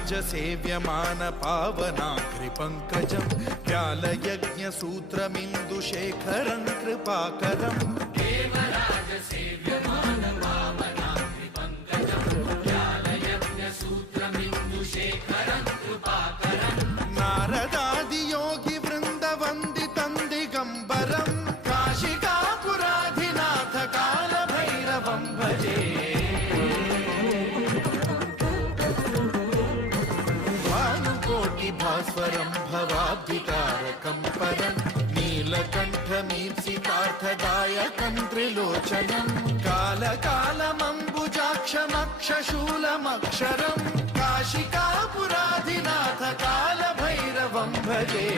देवराजसेव्यमान पावनाग्रिपङ्कजं व्यालयज्ञसूत्रमिन्दुशेखरं कृपाकरं देवराजसेव्यमान पावनाग्रिपङ्कजं व्यालयज्ञसूत्रमिन्दुशेखरं कृपाकरं नारदादियोगिवृन्दवन्दितं दिगम्बरं काशिकापुराधिनाथ कालभैरवं भजे भास्वरं भवाब्धितारकं परं नीलकण्ठमीप्सितार्थदायकं त्रिलोचनं कालकालमम्बुजाक्षमक्षशूलमक्षरं काशिकापुराधिनाथ कालभैरवं भजे।